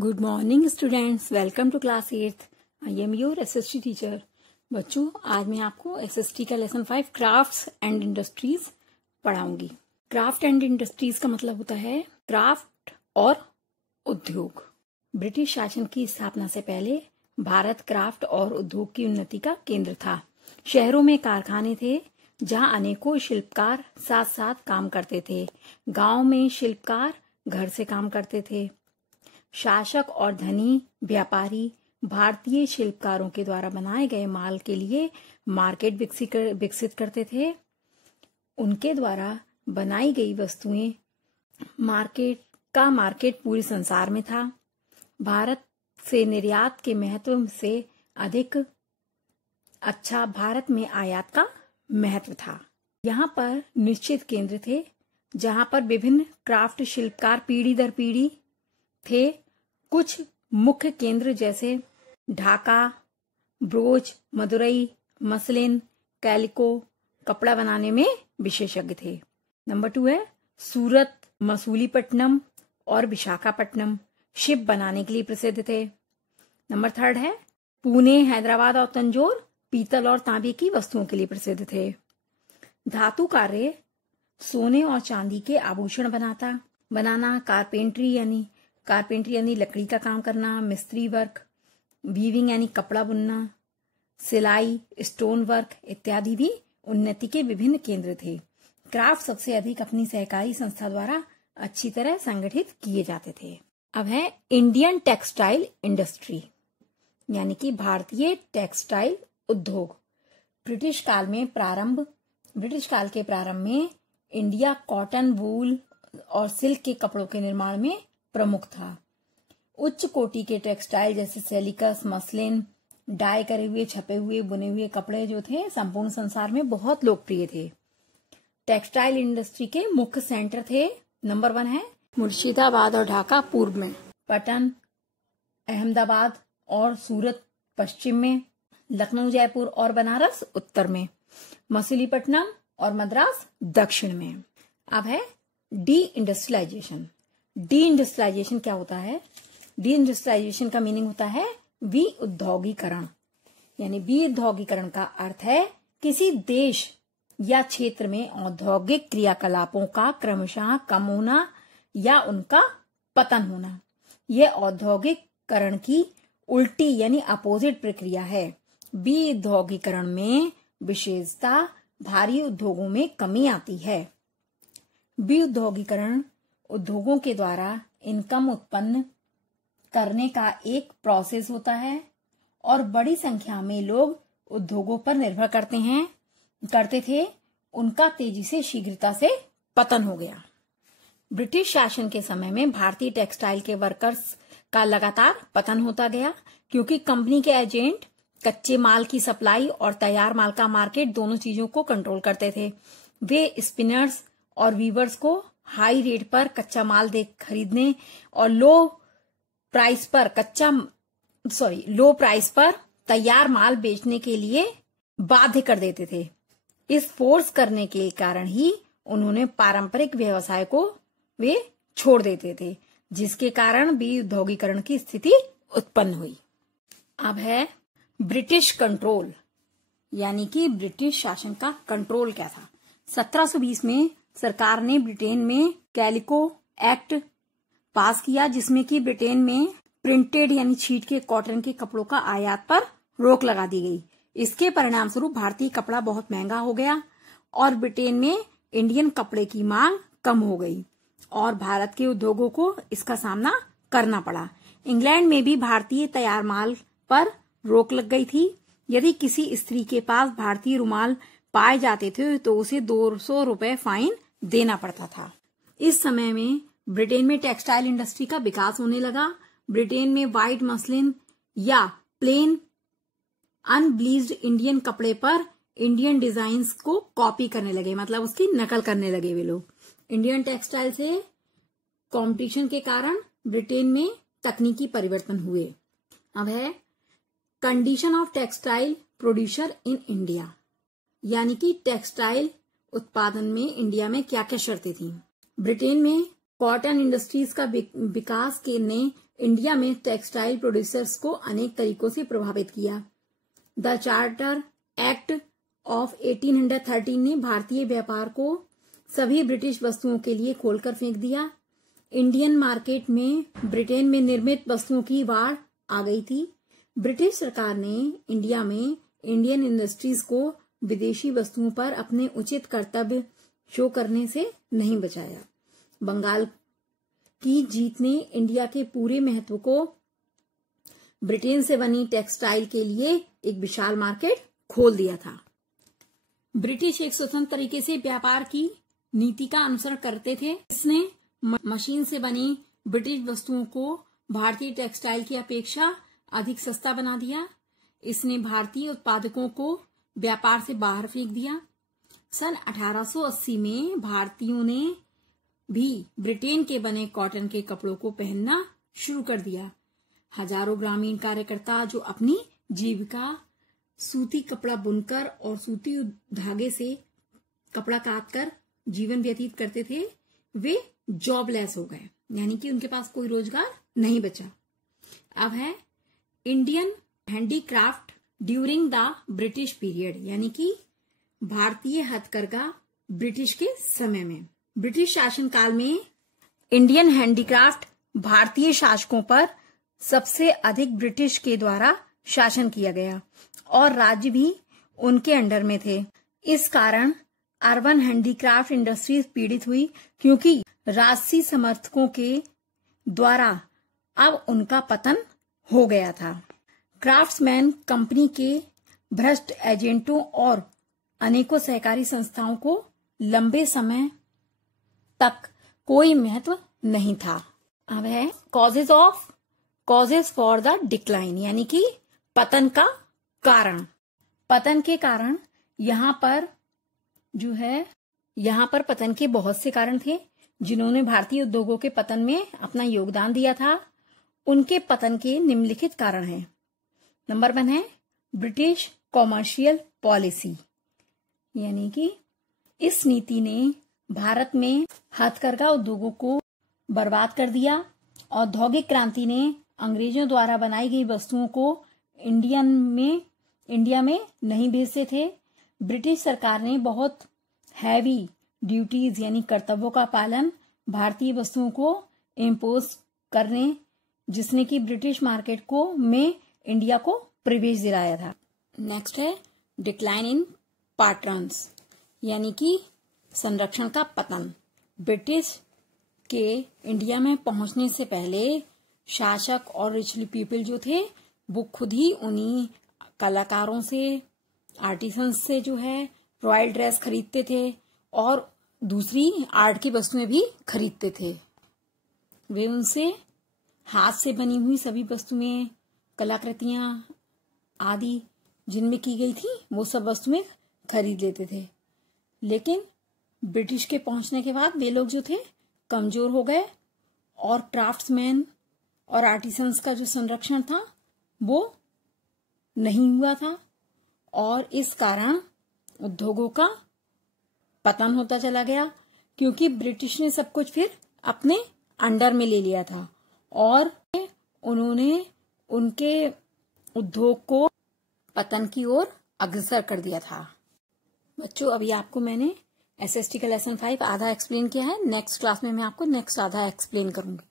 Good morning students, welcome to class 8th। I am your SST teacher. बच्चों, आज मैं आपको एसएसटी का लेसन 5 क्राफ्ट्स एंड इंडस्ट्रीज पढ़ाऊंगी। क्राफ्ट एंड इंडस्ट्रीज का मतलब होता है क्राफ्ट और उद्योग। ब्रिटिश शासन की स्थापना से पहले भारत क्राफ्ट और उद्योग की उन्नति का केंद्र था। शहरों में कारखाने थे जहां अनेकों शिल्पकार साथ साथ काम करते थे। गांव में शिल्पकार घर से काम करते थे। शासक और धनी व्यापारी भारतीय शिल्पकारों के द्वारा बनाए गए माल के लिए मार्केट विकसित करते थे। उनके द्वारा बनाई गई वस्तुएं मार्केट पूरे संसार में था। भारत से निर्यात के महत्व से अधिक भारत में आयात का महत्व था। यहाँ पर निश्चित केंद्र थे जहाँ पर विभिन्न क्राफ्ट शिल्पकार पीढ़ी दर पीढ़ी थे। कुछ मुख्य केंद्र जैसे Dhaka, broach, Madurai, muslin, calico कपड़ा बनाने में विशेषज्ञ थे। नंबर 2 है सूरत, मसूलीपट्टनम और विशाखापट्टनम शिप बनाने के लिए प्रसिद्ध थे। नंबर 3 है पुणे, हैदराबाद और तंजौर पीतल और तांबे की वस्तुओं के लिए प्रसिद्ध थे। धातु कार्य सोने और चांदी के आभूषण बनाना, कारपेंट्री यानी लकड़ी का काम करना, मिस्त्री वर्क, वीविंग यानी कपड़ा बुनना, सिलाई, स्टोन वर्क इत्यादि भी उन्नति के विभिन्न केंद्र थे। क्राफ्ट सबसे अधिक अपनी सहकारी संस्था द्वारा अच्छी तरह संगठित किए जाते थे। अब है इंडियन टेक्सटाइल इंडस्ट्री यानी कि भारतीय टेक्सटाइल उद्योग। ब्रिटिश काल के प्रारंभ में इंडिया कॉटन, वूल और सिल्क के कपड़ों के निर्माण में प्रमुख था। उच्च कोटि के टेक्सटाइल जैसे सेलिकस, मसलिन, डाई करे हुए, छपे हुए, बुने हुए कपड़े जो थे संपूर्ण संसार में बहुत लोकप्रिय थे। टेक्सटाइल इंडस्ट्री के मुख्य सेंटर थे। नंबर 1 है मुर्शिदाबाद और ढाका पूर्व में, पटन, अहमदाबाद और सूरत पश्चिम में, लखनऊ, जयपुर और बनारस उत्तर में, मसूलीपट्टनम और मद्रास दक्षिण में। अब है डी इंडस्ट्रियलाइजेशन। डी इंडस्ट्रियलाइजेशन क्या होता है? डी इंडस्ट्रियलाइजेशन का मीनिंग होता है विउद्योगीकरण। यानी विउद्योगीकरण का अर्थ है किसी देश या क्षेत्र में औद्योगिक क्रियाकलापों का क्रमशः कम होना या उनका पतन होना। यह औद्योगिकरण की उल्टी यानी अपोजिट प्रक्रिया है। विउद्योगीकरण में विशेषता भारी उद्योगों में कमी आती है। विउद्योगीकरण उद्योगों के द्वारा इनकम उत्पन्न करने का एक प्रोसेस होता है और बड़ी संख्या में लोग उद्योगों पर निर्भर करते थे। उनका तेजी से शीघ्रता से पतन हो गया। ब्रिटिश शासन के समय में भारतीय टेक्सटाइल के वर्कर्स का लगातार पतन होता गया क्योंकि कंपनी के एजेंट कच्चे माल की सप्लाई और तैयार माल का मार्केट दोनों चीजों को कंट्रोल करते थे। वे स्पिनर्स और वीवर्स को हाई रेट पर कच्चा माल खरीदने और लो प्राइस पर तैयार माल बेचने के लिए बाध्य कर देते थे। इस फोर्स करने के कारण ही उन्होंने पारंपरिक व्यवसाय को वे छोड़ देते थे, जिसके कारण विउद्योगीकरण की स्थिति उत्पन्न हुई। अब है ब्रिटिश कंट्रोल यानी कि ब्रिटिश शासन का कंट्रोल क्या था। 1720 में सरकार ने ब्रिटेन में कैलिको एक्ट पास किया, जिसमें कि ब्रिटेन में प्रिंटेड यानी छीट के कॉटन के कपड़ों का आयात पर रोक लगा दी गई। इसके परिणाम स्वरूप भारतीय कपड़ा बहुत महंगा हो गया और ब्रिटेन में इंडियन कपड़े की मांग कम हो गई और भारत के उद्योगों को इसका सामना करना पड़ा। इंग्लैंड में भी भारतीय तैयार माल पर रोक लग गई थी। यदि किसी स्त्री के पास भारतीय रुमाल पाए जाते थे तो उसे 200 रुपए फाइन देना पड़ता था। इस समय में ब्रिटेन में टेक्सटाइल इंडस्ट्री का विकास होने लगा। ब्रिटेन में व्हाइट मसलिन या प्लेन अनब्लीच्ड इंडियन कपड़े पर इंडियन डिजाइन्स को कॉपी करने लगे, मतलब उसकी नकल करने लगे वे लोग। इंडियन टेक्सटाइल से कंपटीशन के कारण ब्रिटेन में तकनीकी परिवर्तन हुए। अब है condition of textile producer in India यानी कि टेक्सटाइल उत्पादन में इंडिया में क्या क्या शर्तें थी। ब्रिटेन में कॉटन इंडस्ट्रीज का विकास ने इंडिया में टेक्सटाइल प्रोड्यूसर्स को अनेक तरीकों से प्रभावित किया। द चार्टर एक्ट ऑफ 1813 ने भारतीय व्यापार को सभी ब्रिटिश वस्तुओं के लिए खोलकर फेंक दिया। इंडियन मार्केट में ब्रिटेन में निर्मित वस्तुओं की बाढ़ आ गई थी। ब्रिटिश सरकार ने इंडिया में इंडियन इंडस्ट्रीज को विदेशी वस्तुओं पर अपने उचित कर्तव्य शो करने से नहीं बचाया। बंगाल की जीत ने इंडिया के पूरे महत्व को ब्रिटेन से बनी टेक्सटाइल के लिए एक विशाल मार्केट खोल दिया था। ब्रिटिश एक स्वतंत्र तरीके से व्यापार की नीति का अनुसरण करते थे। इसने मशीन से बनी ब्रिटिश वस्तुओं को भारतीय टेक्सटाइल की अपेक्षा अधिक सस्ता बना दिया। इसने भारतीय उत्पादकों को व्यापार से बाहर फेंक दिया। सन 1880 में भारतीयों ने भी ब्रिटेन के बने कॉटन के कपड़ों को पहनना शुरू कर दिया। हजारों ग्रामीण कार्यकर्ता जो अपनी जीविका सूती कपड़ा बुनकर और सूती धागे से कपड़ा काटकर जीवन व्यतीत करते थे, वे जॉबलेस हो गए, यानी कि उनके पास कोई रोजगार नहीं बचा। अब है Indian handicraft during the British period, यानी कि भारतीय हथकरघा ब्रिटिश के समय में। ब्रिटिश शासनकाल में इंडियन हैंडीक्राफ्ट भारतीय शासकों पर सबसे अधिक ब्रिटिश के द्वारा शासन किया गया और राज्य भी उनके अंडर में थे। इस कारण अर्बन हैंडीक्राफ्ट इंडस्ट्रीज पीड़ित हुई, क्योंकि राजसी समर्थकों के द्वारा अब उनका पतन हो गया था। क्राफ्ट्समैन कंपनी के भ्रष्ट एजेंटों और अनेकों सहकारी संस्थाओं को लंबे समय तक कोई महत्व नहीं था। अब है कॉजेज फॉर द डिक्लाइन, यानी कि पतन का कारण। पतन के कारण यहाँ पर पतन के बहुत से कारण थे जिन्होंने भारतीय उद्योगों के पतन में अपना योगदान दिया था। उनके पतन के निम्नलिखित कारण हैं। नंबर 1 है ब्रिटिश कॉमर्शियल पॉलिसी, यानी कि इस नीति ने भारत में हथकरघा उद्योगों को बर्बाद कर दिया। औद्योगिक क्रांति ने अंग्रेजों द्वारा बनाई गई वस्तुओं को इंडिया में नहीं भेजते थे। ब्रिटिश सरकार ने बहुत हैवी ड्यूटीज यानी कर्तव्यों का पालन भारतीय वस्तुओं को इम्पोज करने, जिसने कि ब्रिटिश मार्केट में इंडिया को प्रवेश दिलाया था। नेक्स्ट है डिक्लाइन इन पैटर्न्स, यानी कि संरक्षण का पतन। ब्रिटिश के इंडिया में पहुंचने से पहले शासक और रिचली पीपल जो थे वो खुद ही उन्हीं कलाकारों से, आर्टिसंस से जो है रॉयल ड्रेस खरीदते थे और दूसरी आर्ट की वस्तुएं भी खरीदते थे। वे उनसे हाथ से बनी हुई सभी वस्तुएं, कलाकृतियां आदि जिनमें की गई थी वो सब वस्तुएं खरीद लेते थे। लेकिन ब्रिटिश के पहुंचने के बाद वे लोग जो थे कमजोर हो गए और क्राफ्ट्समैन और आर्टिसंस का जो संरक्षण था वो नहीं हुआ था और इस कारण उद्योगों का पतन होता चला गया, क्योंकि ब्रिटिश ने सब कुछ फिर अपने अंडर में ले लिया था और उन्होंने उनके उद्योग को पतन की ओर अग्रसर कर दिया था। बच्चों, अभी आपको मैंने एसएसटी का लेसन 5 आधा एक्सप्लेन किया है। नेक्स्ट क्लास में मैं आपको नेक्स्ट आधा एक्सप्लेन करूंगी।